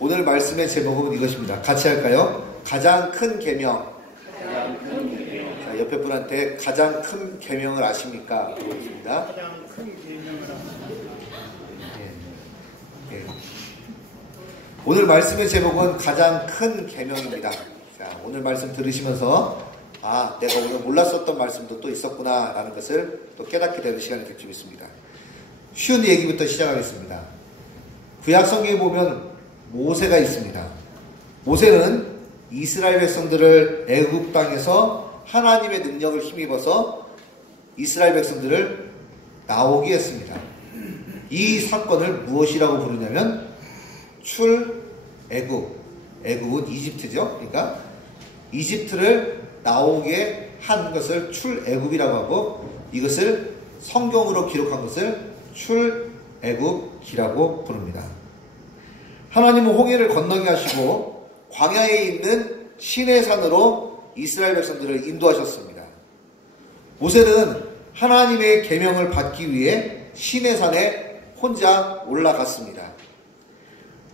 오늘 말씀의 제목은 이것입니다. 같이 할까요? 가장 큰 계명. 자, 옆에 분한테 가장 큰 계명을 아십니까? 물어보겠습니다. 가장 큰 계명을 아십니까? 예. 예. 오늘 말씀의 제목은 가장 큰 계명입니다. 자, 오늘 말씀 들으시면서 내가 오늘 몰랐었던 말씀도 또 있었구나 라는 것을 또 깨닫게 되는 시간이 될 줄 믿습니다. 쉬운 얘기부터 시작하겠습니다. 구약 성경에 보면 모세가 있습니다. 모세는 이스라엘 백성들을 애굽 땅에서 하나님의 능력을 힘입어서 이스라엘 백성들을 나오게 했습니다. 이 사건을 무엇이라고 부르냐면 출애굽. 애굽은 이집트죠. 그러니까 이집트를 나오게 한 것을 출애굽이라고 하고, 이것을 성경으로 기록한 것을 출애굽기라고 부릅니다. 하나님은 홍해를 건너게 하시고 광야에 있는 시내산으로 이스라엘 백성들을 인도하셨습니다. 모세는 하나님의 계명을 받기 위해 시내산에 혼자 올라갔습니다.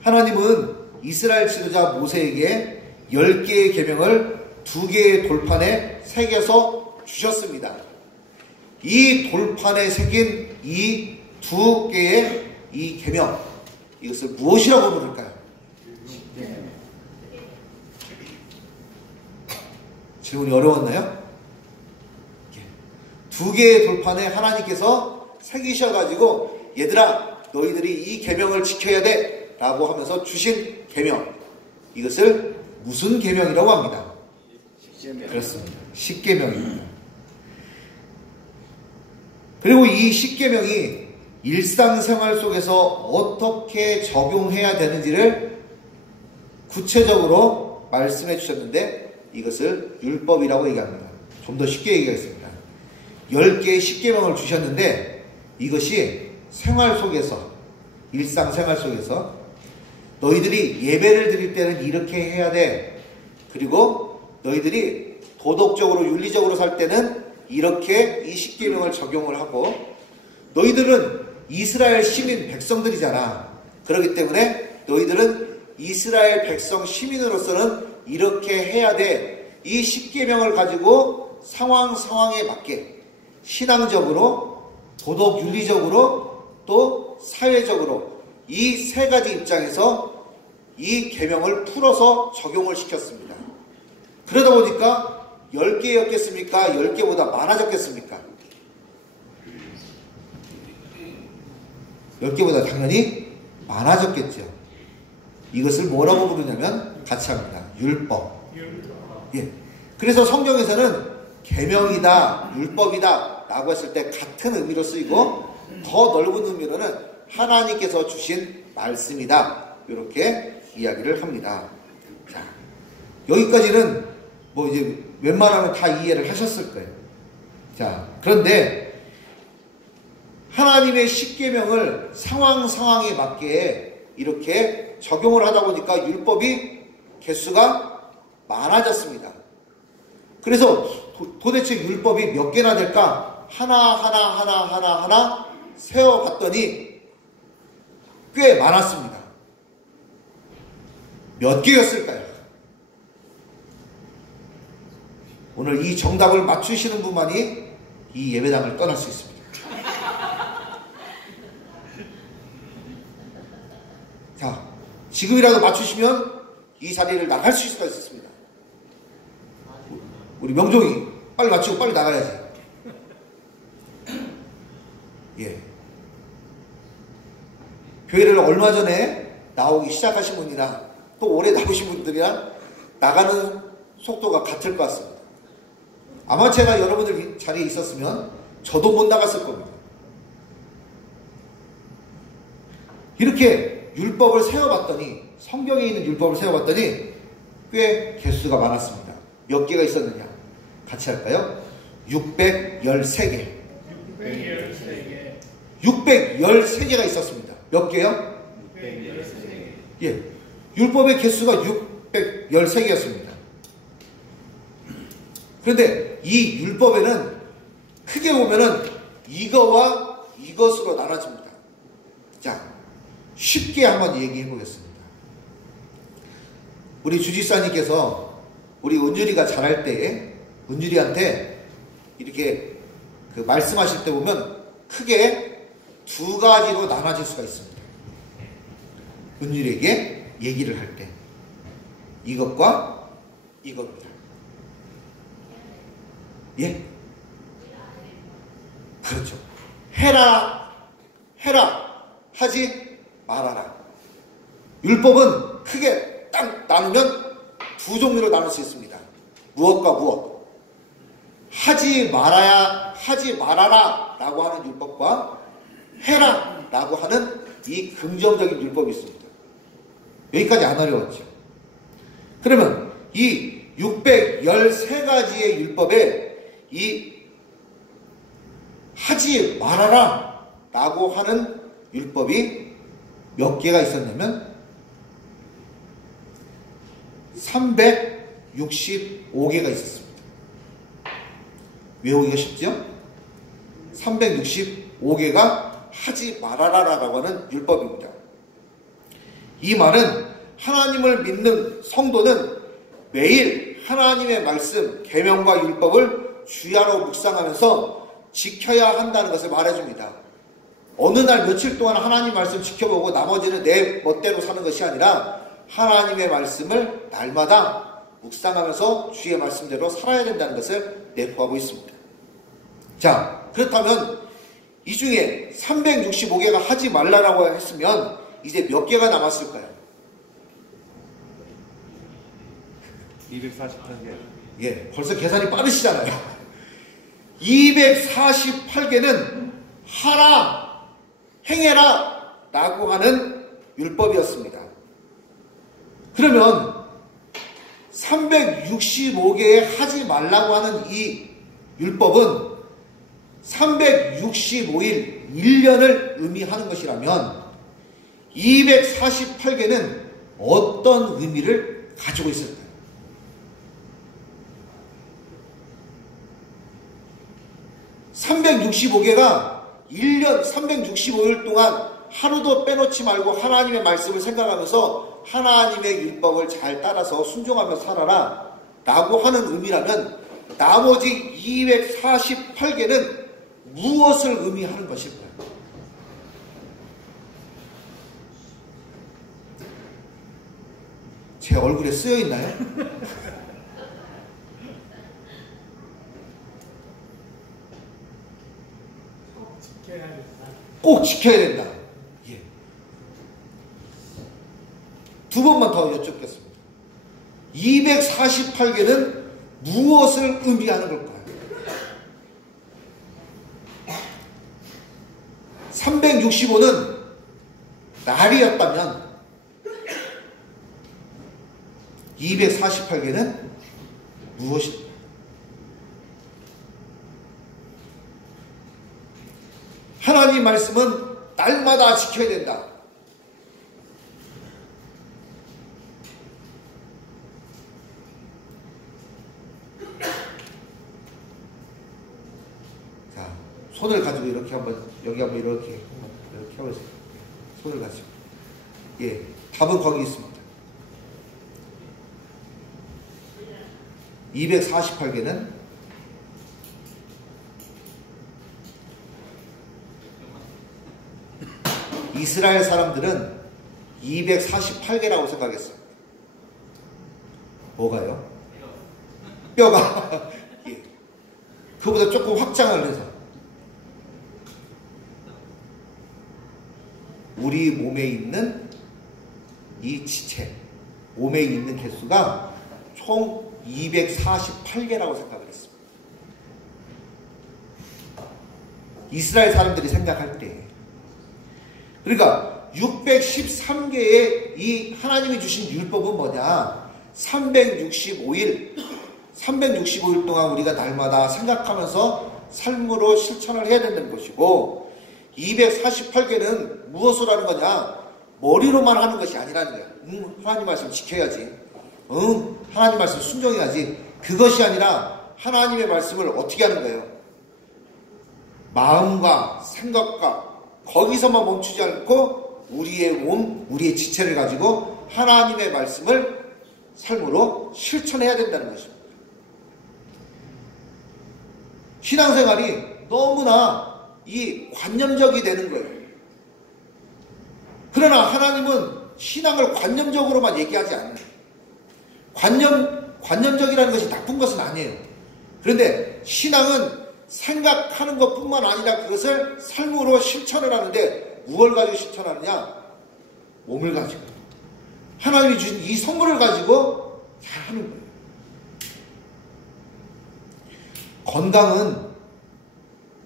하나님은 이스라엘 지도자 모세에게 10개의 계명을 2개의 돌판에 새겨서 주셨습니다. 이 돌판에 새긴 이 2개의 이 계명, 이것을 무엇이라고 부를까요? 질문이 어려웠나요? 2개의 돌판에 하나님께서 새기셔가지고 얘들아 너희들이 이 계명을 지켜야 돼 라고 하면서 주신 계명, 이것을 무슨 계명이라고 합니다? 그렇습니다. 십계명입니다. 그리고 이 십계명이 일상생활 속에서 어떻게 적용해야 되는지를 구체적으로 말씀해 주셨는데, 이것을 율법이라고 얘기합니다. 좀 더 쉽게 얘기하겠습니다. 10개의 십계명을 주셨는데, 이것이 생활 속에서, 일상생활 속에서 너희들이 예배를 드릴 때는 이렇게 해야 돼. 그리고 너희들이 도덕적으로 윤리적으로 살 때는 이렇게 이 십계명을 적용을 하고, 너희들은 이스라엘 시민 백성들이잖아. 그렇기 때문에 너희들은 이스라엘 백성 시민으로서는 이렇게 해야 돼. 이 십계명을 가지고 상황에 맞게 신앙적으로, 도덕 윤리적으로, 또 사회적으로 이 세 가지 입장에서 이 계명을 풀어서 적용을 시켰습니다. 그러다 보니까 10개였겠습니까? 10개보다 많아졌겠습니까? 10개보다 당연히 많아졌겠죠. 이것을 뭐라고 부르냐면 같이 합니다. 율법. 예. 그래서 성경에서는 계명이다, 율법이다 라고 했을 때 같은 의미로 쓰이고, 더 넓은 의미로는 하나님께서 주신 말씀이다, 이렇게 이야기를 합니다. 자, 여기까지는 이제 웬만하면 다 이해를 하셨을 거예요. 자, 그런데 하나님의 십계명을 상황에 맞게 이렇게 적용을 하다 보니까 율법이 개수가 많아졌습니다. 그래서 도대체 율법이 몇 개나 될까? 하나 세어봤더니 꽤 많았습니다. 몇 개였을까요? 오늘 이 정답을 맞추시는 분만이 이 예배당을 떠날 수 있습니다. 자, 지금이라도 맞추시면 이 자리를 나갈 수 있습니다. 우리 명종이 빨리 맞추고 빨리 나가야지. 예. 교회를 얼마 전에 나오기 시작하신 분이나 또 오래 나오신 분들이랑 나가는 속도가 같을 것 같습니다. 아마 제가 여러분들 자리에 있었으면 저도 못 나갔을 겁니다. 이렇게 율법을 세워봤더니, 성경에 있는 율법을 세워봤더니 꽤 개수가 많았습니다. 몇 개가 있었느냐? 같이 할까요? 613개. 613개가 있었습니다. 몇 개요? 613개. 예. 율법의 개수가 613개였습니다. 그런데 이 율법에는 크게 보면은 이거와 이것으로 나눠집니다. 자, 쉽게 한번 얘기해 보겠습니다. 우리 주지사님께서 우리 은율이가 자랄 때에 은율이한테 이렇게 그 말씀하실 때 보면 크게 두 가지로 나눠질 수가 있습니다. 은율에게 얘기를 할 때 이것과 이겁니다. 예? 그렇죠. 해라, 해라, 하지 말아라. 율법은 크게 딱 나누면 두 종류로 나눌 수 있습니다. 무엇과 무엇. 하지 말아야, 하지 말아라 라고 하는 율법과 해라 라고 하는 이 긍정적인 율법이 있습니다. 여기까지 안 어려웠죠. 그러면 이 613가지의 율법에 이 하지 말아라 라고 하는 율법이 몇 개가 있었냐면 365개가 있었습니다. 외우기가 쉽죠? 365개가 하지 말아라라고 하는 율법입니다. 이 말은 하나님을 믿는 성도는 매일 하나님의 말씀, 계명과 율법을 주야로 묵상하면서 지켜야 한다는 것을 말해줍니다. 어느 날 며칠 동안 하나님 말씀 지켜보고 나머지는 내 멋대로 사는 것이 아니라 하나님의 말씀을 날마다 묵상하면서 주의 말씀대로 살아야 된다는 것을 내포하고 있습니다. 자, 그렇다면 이 중에 365개가 하지 말라라고 했으면 이제 몇 개가 남았을까요? 248개. 예, 벌써 계산이 빠르시잖아요. 248개는 하라, 행해라 라고 하는 율법이었습니다. 그러면 365개의 하지 말라고 하는 이 율법은 365일, 1년을 의미하는 것이라면 248개는 어떤 의미를 가지고 있을까요? 365개가 1년 365일 동안 하루도 빼놓지 말고 하나님의 말씀을 생각하면서 하나님의 율법을 잘 따라서 순종하며 살아라 라고 하는 의미라면 나머지 248개는 무엇을 의미하는 것일까요? 제 얼굴에 쓰여 있나요? 꼭 지켜야 된다. 예. 두 번만 더 여쭙겠습니다. 248개는 무엇을 의미하는 걸까요? 365는 날이었다면 248개는 무엇일까요? 하나님 말씀은 날마다 지켜야 된다. 자, 손을 가지고 이렇게 한번, 여기 한번 이렇게 해보세요. 손을 가지고. 예, 답은 거기 있습니다. 248개는 이스라엘 사람들은 248개라고 생각했어요. 뭐가요? 뼈가. 예. 그보다 조금 확장을 해서 우리 몸에 있는 이 지체, 몸에 있는 개수가 총 248개라고 생각을 했습니다. 이스라엘 사람들이 생각할 때, 그러니까 613개의 이 하나님이 주신 율법은 뭐냐? 365일 동안 우리가 날마다 생각하면서 삶으로 실천을 해야 된다는 것이고, 248개는 무엇으로 하는 거냐? 머리로만 하는 것이 아니라는 거야. 하나님 말씀 지켜야지. 하나님 말씀 순종해야지. 그것이 아니라 하나님의 말씀을 어떻게 하는 거예요? 마음과 생각과 거기서만 멈추지 않고 우리의 몸, 우리의 지체를 가지고 하나님의 말씀을 삶으로 실천해야 된다는 것입니다. 신앙생활이 너무나 이 관념적이 되는 거예요. 그러나 하나님은 신앙을 관념적으로만 얘기하지 않아요. 관념적이라는 것이 나쁜 것은 아니에요. 그런데 신앙은 생각하는 것뿐만 아니라 그것을 삶으로 실천을 하는데 무엇을 가지고 실천하느냐? 몸을 가지고. 하나님이 주신 이 선물을 가지고 잘 하는 거예요.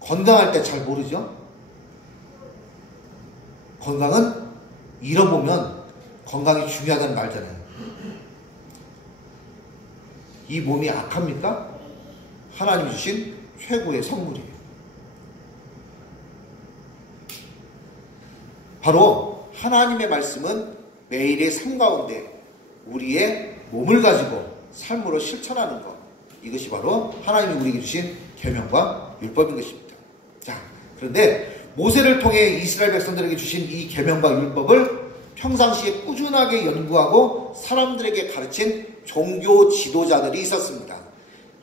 건강할 때 잘 모르죠? 건강은 잃어보면 건강이 중요하다는 말잖아요. 이 몸이 악합니까? 하나님이 주신 최고의 선물이에요. 바로 하나님의 말씀은 매일의 삶 가운데 우리의 몸을 가지고 삶으로 실천하는 것, 이것이 바로 하나님이 우리에게 주신 계명과 율법인 것입니다. 자, 그런데 모세를 통해 이스라엘 백성들에게 주신 이 계명과 율법을 평상시에 꾸준하게 연구하고 사람들에게 가르친 종교 지도자들이 있었습니다.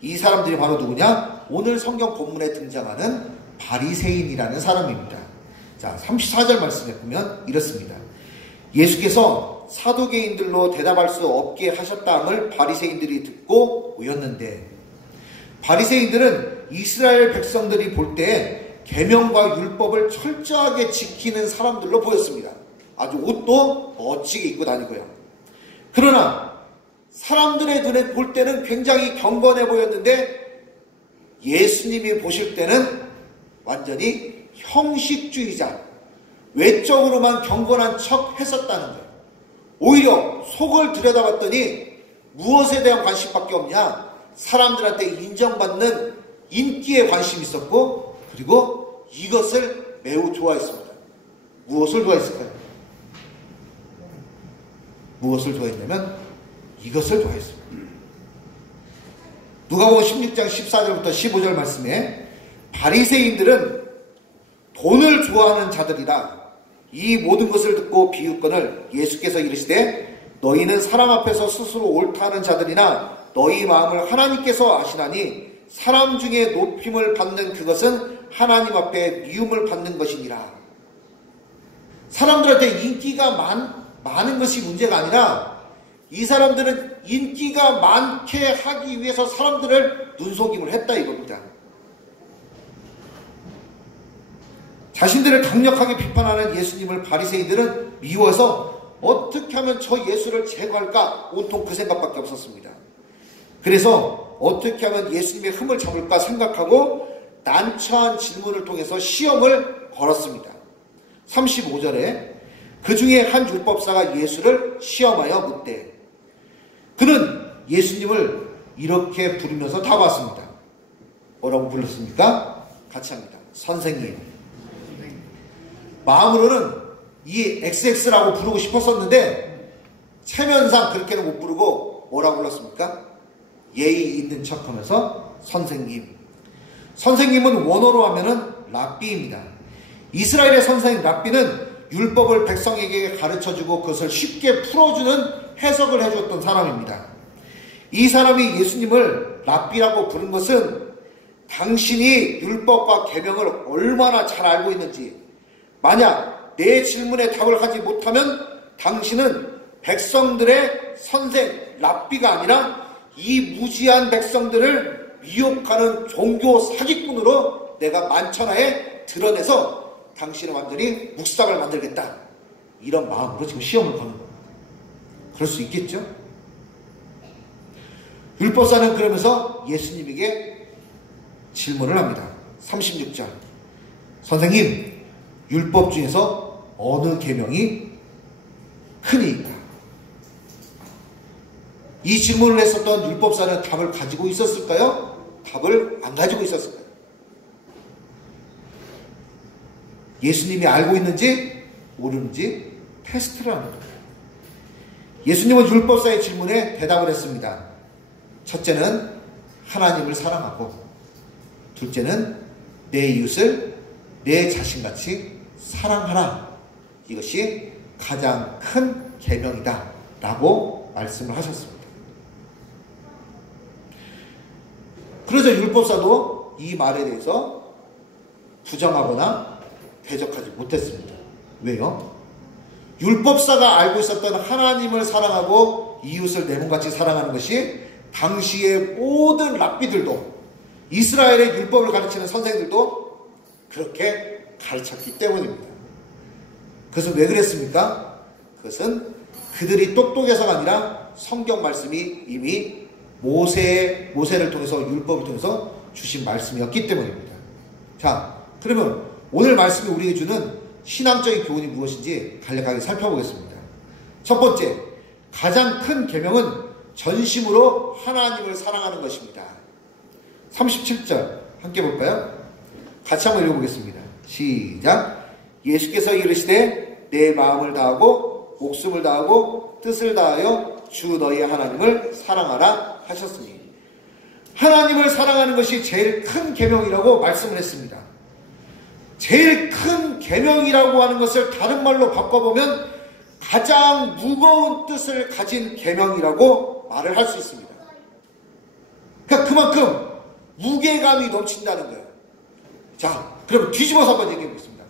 이 사람들이 바로 누구냐? 오늘 성경 본문에 등장하는 바리새인이라는 사람입니다. 자, 34절 말씀에 보면 이렇습니다. 예수께서 사두개인들로 대답할 수 없게 하셨다함을 바리새인들이 듣고 모였는데, 바리새인들은 이스라엘 백성들이 볼 때 계명과 율법을 철저하게 지키는 사람들로 보였습니다. 아주 옷도 멋지게 입고 다니고요. 그러나 사람들의 눈에 볼 때는 굉장히 경건해 보였는데 예수님이 보실 때는 완전히 형식주의자, 외적으로만 경건한 척 했었다는 거예요. 오히려 속을 들여다봤더니 무엇에 대한 관심밖에 없냐? 사람들한테 인정받는 인기에 관심이 있었고, 그리고 이것을 매우 좋아했습니다. 무엇을 좋아했을까요? 무엇을 좋아했냐면 이것을 좋아했습니다. 누가복음 16장 14절부터 15절 말씀에 바리새인들은 돈을 좋아하는 자들이라 이 모든 것을 듣고 비웃거늘 예수께서 이르시되 너희는 사람 앞에서 스스로 옳다 하는 자들이나 너희 마음을 하나님께서 아시나니 사람 중에 높임을 받는 그것은 하나님 앞에 미움을 받는 것이니라. 사람들한테 인기가 많은 것이 문제가 아니라 이 사람들은 인기가 많게 하기 위해서 사람들을 눈속임을 했다 이겁니다. 자신들을 강력하게 비판하는 예수님을 바리새인들은 미워서 어떻게 하면 저 예수를 제거할까? 온통 그 생각밖에 없었습니다. 그래서 어떻게 하면 예수님의 흠을 잡을까 생각하고 난처한 질문을 통해서 시험을 걸었습니다. 35절에 그 중에 한 율법사가 예수를 시험하여 묻되 그는 예수님을 이렇게 부르면서 답했습니다. 뭐라고 불렀습니까? 같이 합니다. 선생님. 마음으로는 이 XX라고 부르고 싶었었는데 체면상 그렇게는 못 부르고 뭐라고 불렀습니까? 예의 있는 척하면서 선생님. 선생님은 원어로 하면은 랍비입니다. 이스라엘의 선생님 랍비는 율법을 백성에게 가르쳐주고 그것을 쉽게 풀어주는 해석을 해줬던 사람입니다. 이 사람이 예수님을 랍비라고 부른 것은 당신이 율법과 계명을 얼마나 잘 알고 있는지, 만약 내 질문에 답을 하지 못하면 당신은 백성들의 선생 랍비가 아니라 이 무지한 백성들을 미혹하는 종교 사기꾼으로 내가 만천하에 드러내서 당신을 완전히 묵삭을 만들겠다. 이런 마음으로 지금 시험을 거는 겁니다. 그럴 수 있겠죠? 율법사는 그러면서 예수님에게 질문을 합니다. 36절. 선생님, 율법 중에서 어느 계명이 크니이까? 이 질문을 했었던 율법사는 답을 가지고 있었을까요? 답을 안 가지고 있었을까요? 예수님이 알고 있는지 모르는지 테스트를 하는 거예요. 예수님은 율법사의 질문에 대답을 했습니다. 첫째는 하나님을 사랑하고, 둘째는 내 이웃을 내 자신같이 사랑하라. 이것이 가장 큰 계명이다 라고 말씀을 하셨습니다. 그러자 율법사도 이 말에 대해서 부정하거나 대적하지 못했습니다. 왜요? 율법사가 알고 있었던 하나님을 사랑하고 이웃을 내 몸같이 사랑하는 것이 당시의 모든 랍비들도, 이스라엘의 율법을 가르치는 선생들도 그렇게 가르쳤기 때문입니다. 그것은 왜 그랬습니까? 그것은 그들이 똑똑해서가 아니라 성경 말씀이 이미 모세를 통해서, 율법을 통해서 주신 말씀이었기 때문입니다. 자, 그러면 오늘 말씀이 우리에게 주는 신앙적인 교훈이 무엇인지 간략하게 살펴보겠습니다. 첫 번째, 가장 큰 계명은 전심으로 하나님을 사랑하는 것입니다. 37절 함께 볼까요? 같이 한번 읽어보겠습니다. 시작. 예수께서 이르시되 내 마음을 다하고 목숨을 다하고 뜻을 다하여 주 너희 하나님을 사랑하라 하셨으니, 하나님을 사랑하는 것이 제일 큰 계명이라고 말씀을 했습니다. 제일 큰 계명이라고 하는 것을 다른 말로 바꿔보면 가장 무거운 뜻을 가진 계명이라고 말을 할 수 있습니다. 그러니까 그만큼 무게감이 넘친다는 거예요. 자, 그럼 뒤집어서 한번 얘기해 보겠습니다.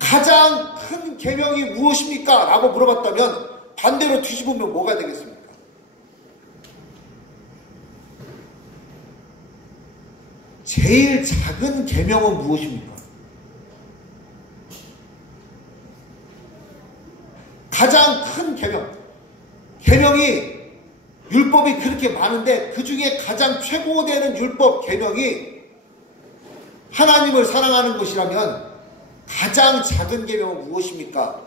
가장 큰 계명이 무엇입니까? 라고 물어봤다면 반대로 뒤집으면 뭐가 되겠습니까? 제일 작은 계명은 무엇입니까? 가장 큰 계명이 율법이 그렇게 많은데 그 중에 가장 최고되는 율법 계명이 하나님을 사랑하는 것이라면 가장 작은 계명은 무엇입니까?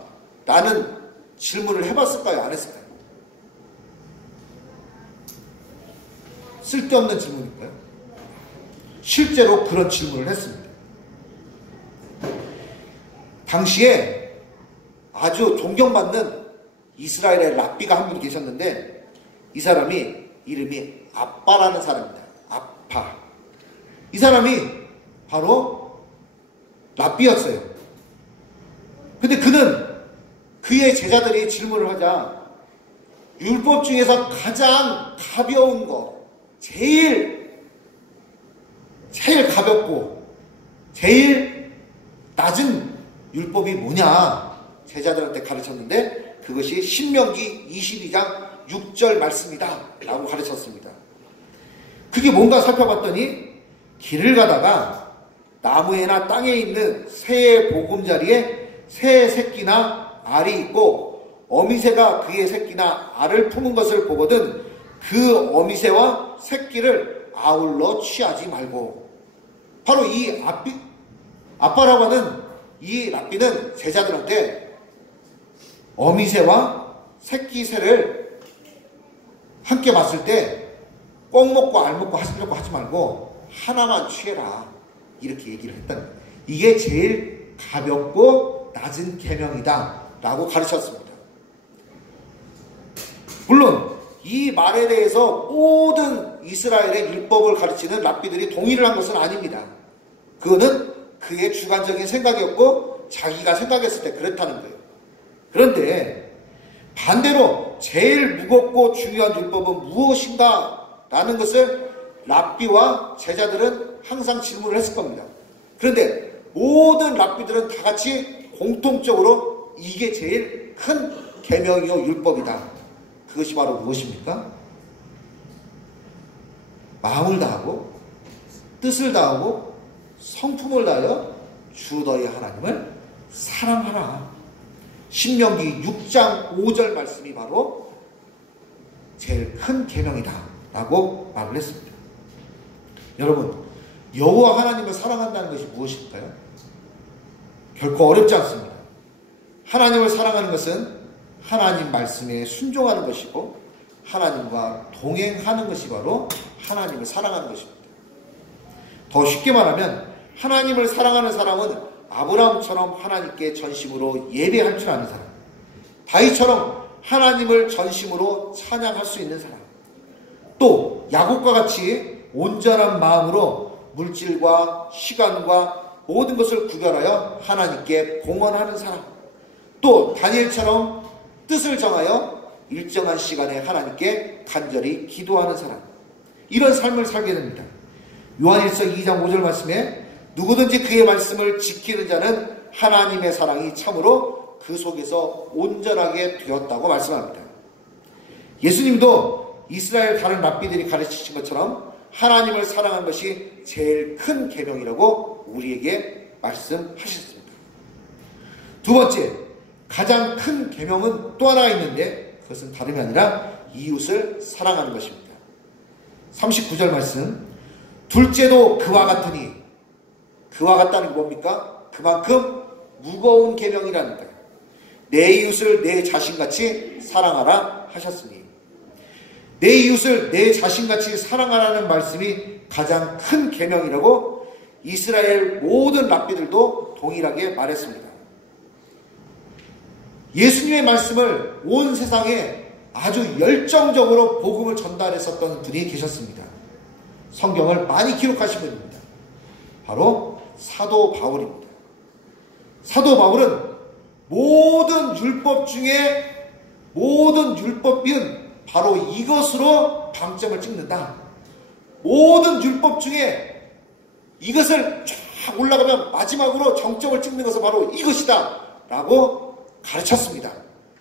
라는 질문을 해봤을까요? 안 했을까요? 쓸데없는 질문일까요? 실제로 그런 질문을 했습니다. 당시에 아주 존경받는 이스라엘의 랍비가 한 분 계셨는데, 이 사람이 이름이 아빠라는 사람입니다. 아빠. 이 사람이 바로 랍비였어요. 근데 그는 그의 제자들이 질문을 하자 율법 중에서 가장 가벼운 거, 제일 가볍고 제일 낮은 율법이 뭐냐 제자들한테 가르쳤는데, 그것이 신명기 22장 6절 말씀이다 라고 가르쳤습니다. 그게 뭔가 살펴봤더니, 길을 가다가 나무에나 땅에 있는 새의 보금자리에 새의 새끼나 알이 있고 어미새가 그의 새끼나 알을 품은 것을 보거든 그 어미새와 새끼를 아울러 취하지 말고. 바로 이 아빠라고 하는 이 랍비는 제자들한테 어미새와 새끼 새를 함께 봤을 때 꼭 먹고 알 먹고 하시려고 하지 말고 하나만 취해라, 이렇게 얘기를 했다는 거예요. 이게 제일 가볍고 낮은 계명이다 라고 가르쳤습니다. 물론 이 말에 대해서 모든 이스라엘의 율법을 가르치는 랍비들이 동의를 한 것은 아닙니다. 그거는 그의 주관적인 생각이었고 자기가 생각했을 때 그렇다는 거예요. 그런데 반대로 제일 무겁고 중요한 율법은 무엇인가 라는 것을 랍비와 제자들은 항상 질문을 했을 겁니다. 그런데 모든 랍비들은 다 같이 공통적으로 이게 제일 큰 계명이요 율법이다. 그것이 바로 무엇입니까? 마음을 다하고 뜻을 다하고 성품을 다하여 주 너희 하나님을 사랑하라. 신명기 6장 5절 말씀이 바로 제일 큰 계명이다 라고 말을 했습니다. 여러분, 여호와 하나님을 사랑한다는 것이 무엇일까요? 결코 어렵지 않습니다. 하나님을 사랑하는 것은 하나님 말씀에 순종하는 것이고 하나님과 동행하는 것이 바로 하나님을 사랑하는 것입니다. 더 쉽게 말하면 하나님을 사랑하는 사람은 아브라함처럼 하나님께 전심으로 예배할 줄 아는 사람, 다윗처럼 하나님을 전심으로 찬양할 수 있는 사람, 또 야곱과 같이 온전한 마음으로 물질과 시간과 모든 것을 구별하여 하나님께 봉헌하는 사람, 또 다니엘처럼 뜻을 정하여 일정한 시간에 하나님께 간절히 기도하는 사람, 이런 삶을 살게 됩니다. 요한일서 2장 5절 말씀에 누구든지 그의 말씀을 지키는 자는 하나님의 사랑이 참으로 그 속에서 온전하게 되었다고 말씀합니다. 예수님도 이스라엘 다른 랍비들이 가르치신 것처럼 하나님을 사랑하는 것이 제일 큰 계명이라고 우리에게 말씀하셨습니다. 두 번째, 가장 큰 계명은 또 하나 있는데 그것은 다름이 아니라 이웃을 사랑하는 것입니다. 39절 말씀, 둘째도 그와 같으니, 그와 같다는 게 뭡니까? 그만큼 무거운 계명이라는 거예요. 내 이웃을 내 자신같이 사랑하라 하셨으니, 내 이웃을 내 자신같이 사랑하라는 말씀이 가장 큰 계명이라고 이스라엘 모든 랍비들도 동일하게 말했습니다. 예수님의 말씀을 온 세상에 아주 열정적으로 복음을 전달했었던 분이 계셨습니다. 성경을 많이 기록하신 분입니다. 바로 사도 바울입니다. 사도 바울은 모든 율법 중에 모든 율법은 바로 이것으로 방점을 찍는다. 모든 율법 중에 이것을 쫙 올라가면 마지막으로 정점을 찍는 것은 바로 이것이다 라고 가르쳤습니다.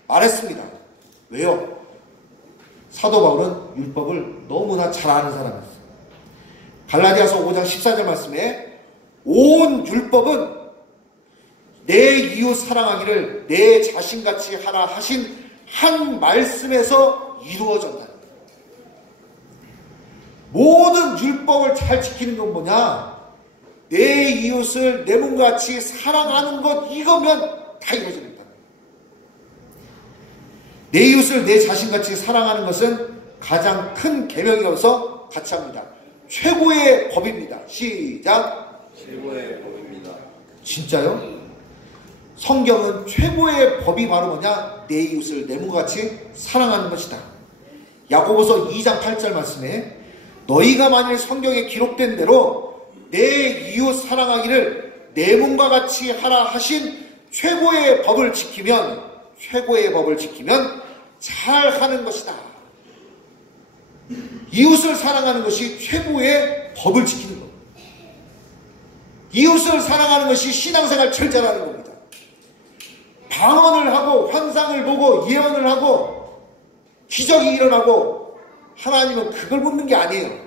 말했습니다. 왜요? 사도 바울은 율법을 너무나 잘 아는 사람이었어요. 갈라디아서 5장 14절 말씀에 온 율법은 내 이웃 사랑하기를 내 자신같이 하라 하신 한 말씀에서 이루어졌다. 모든 율법을 잘 지키는 건 뭐냐? 내 이웃을 내 몸같이 사랑하는 것, 이거면 다 이루어집니다. 내 이웃을 내 자신같이 사랑하는 것은 가장 큰 계명이어서 같이 합니다. 최고의 법입니다. 시작. 최고의 법입니다. 진짜요? 성경은 최고의 법이 바로 뭐냐? 내 이웃을 내 몸같이 사랑하는 것이다. 야고보서 2장 8절 말씀에 너희가 만일 성경에 기록된 대로 내 이웃 사랑하기를 내 몸과 같이 하라 하신 최고의 법을 지키면 잘 하는 것이다. 이웃을 사랑하는 것이 최고의 법을 지키는 겁니다. 이웃을 사랑하는 것이 신앙생활 절제라는 겁니다. 방언을 하고 환상을 보고 예언을 하고 기적이 일어나고 하나님은 그걸 묻는 게 아니에요.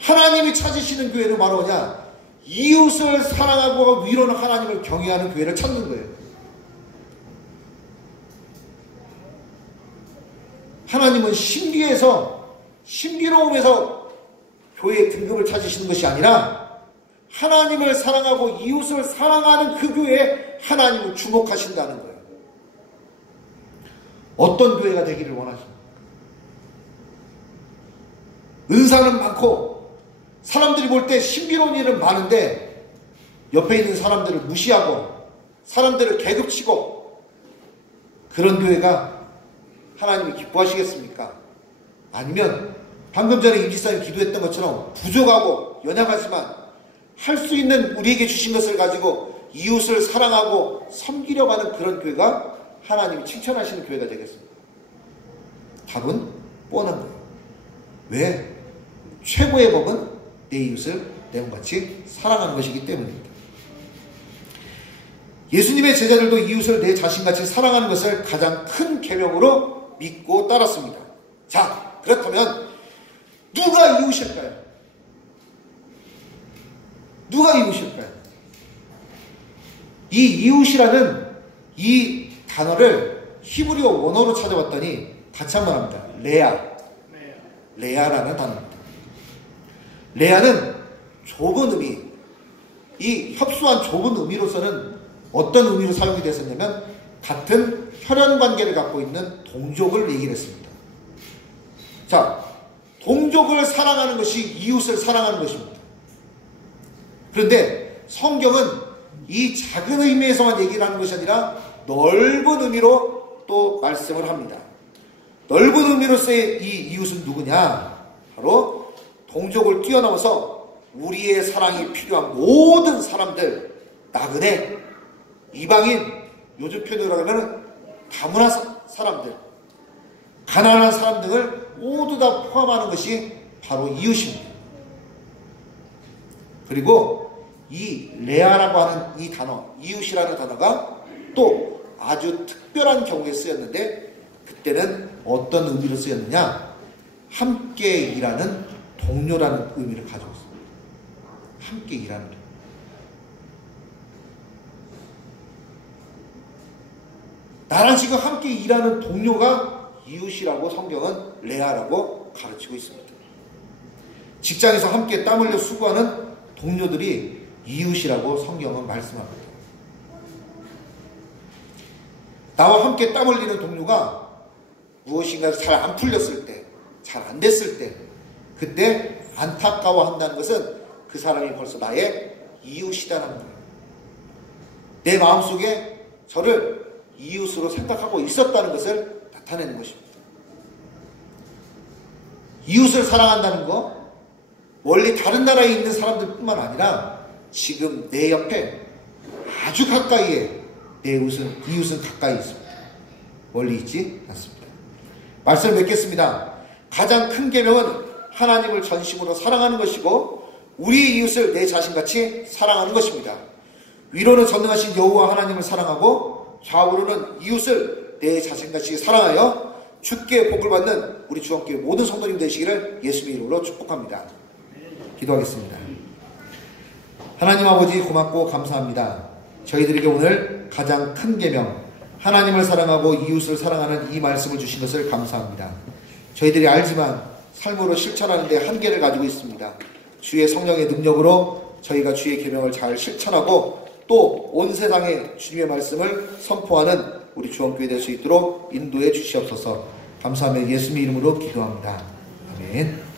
하나님이 찾으시는 교회는 바로 뭐냐? 이웃을 사랑하고 위로는 하나님을 경외하는 교회를 찾는 거예요. 하나님은 신비로움에서 교회의 등급을 찾으시는 것이 아니라 하나님을 사랑하고 이웃을 사랑하는 그 교회에 하나님을 주목하신다는 거예요. 어떤 교회가 되기를 원하십니까? 은사는 많고 사람들이 볼 때 신비로운 일은 많은데 옆에 있는 사람들을 무시하고 사람들을 계급치고 그런 교회가 하나님이 기뻐하시겠습니까? 아니면 방금 전에 임지사님 기도했던 것처럼 부족하고 연약하지만 할 수 있는 우리에게 주신 것을 가지고 이웃을 사랑하고 섬기려고 하는 그런 교회가 하나님이 칭찬하시는 교회가 되겠습니다. 답은 뻔한 거예요. 왜? 최고의 법은 내 이웃을 내 몸같이 사랑하는 것이기 때문입니다. 예수님의 제자들도 이웃을 내 자신같이 사랑하는 것을 가장 큰 계명으로 믿고 따랐습니다. 자, 그렇다면 누가 이웃일까요? 누가 이웃일까요? 이 이웃이라는 이 단어를 히브리어 원어로 찾아봤더니 같이 한번 합니다. 레아라는 단어입니다. 레아는 좁은 의미, 이 협소한 좁은 의미로서는 어떤 의미로 사용이 됐었냐면 같은 혈연 관계를 갖고 있는 동족을 얘기를 했습니다. 자, 동족을 사랑하는 것이 이웃을 사랑하는 것입니다. 그런데 성경은 이 작은 의미에서만 얘기를 하는 것이 아니라 넓은 의미로 또 말씀을 합니다. 넓은 의미로서의 이 이웃은 누구냐? 바로 동족을 뛰어넘어서 우리의 사랑이 필요한 모든 사람들, 나그네, 이방인, 요즘 표현으로 하면 다문화 사람들, 가난한 사람 등을 모두 다 포함하는 것이 바로 이웃입니다. 그리고 이 레아라고 하는 이 단어, 이웃이라는 단어가 또 아주 특별한 경우에 쓰였는데 그때는 어떤 의미로 쓰였느냐? 함께 일하는 동료라는 의미를 가지고 있습니다. 함께 일하는 동료. 나랑 지금 함께 일하는 동료가 이웃이라고 성경은 레아라고 가르치고 있습니다. 직장에서 함께 땀 흘려 수고하는 동료들이 이웃이라고 성경은 말씀합니다. 나와 함께 땀 흘리는 동료가 무엇인가 잘 안 풀렸을 때, 잘 안 됐을 때, 그때 안타까워한다는 것은 그 사람이 벌써 나의 이웃이다라는 거예요. 내 마음속에 저를 이웃으로 생각하고 있었다는 것을 나타내는 것입니다. 이웃을 사랑한다는 거, 멀리 다른 나라에 있는 사람들뿐만 아니라 지금 내 옆에 아주 가까이에 내 이웃은 가까이 있습니다. 멀리 있지 않습니다. 말씀을 맺겠습니다. 가장 큰 계명은 하나님을 전심으로 사랑하는 것이고 우리 이웃을 내 자신같이 사랑하는 것입니다. 위로는 전능하신 여호와 하나님을 사랑하고 좌우로는 이웃을 내 자신같이 사랑하여 주께 복을 받는 우리 주원교회 모든 성도님 되시기를 예수님의 이름으로 축복합니다. 기도하겠습니다. 하나님 아버지 고맙고 감사합니다. 저희들에게 오늘 가장 큰 계명 하나님을 사랑하고 이웃을 사랑하는 이 말씀을 주신 것을 감사합니다. 저희들이 알지만 삶으로 실천하는 데 한계를 가지고 있습니다. 주의 성령의 능력으로 저희가 주의 계명을 잘 실천하고 또 온 세상에 주님의 말씀을 선포하는 우리 주원교회 될 수 있도록 인도해 주시옵소서. 감사하며 예수님의 이름으로 기도합니다. 아멘.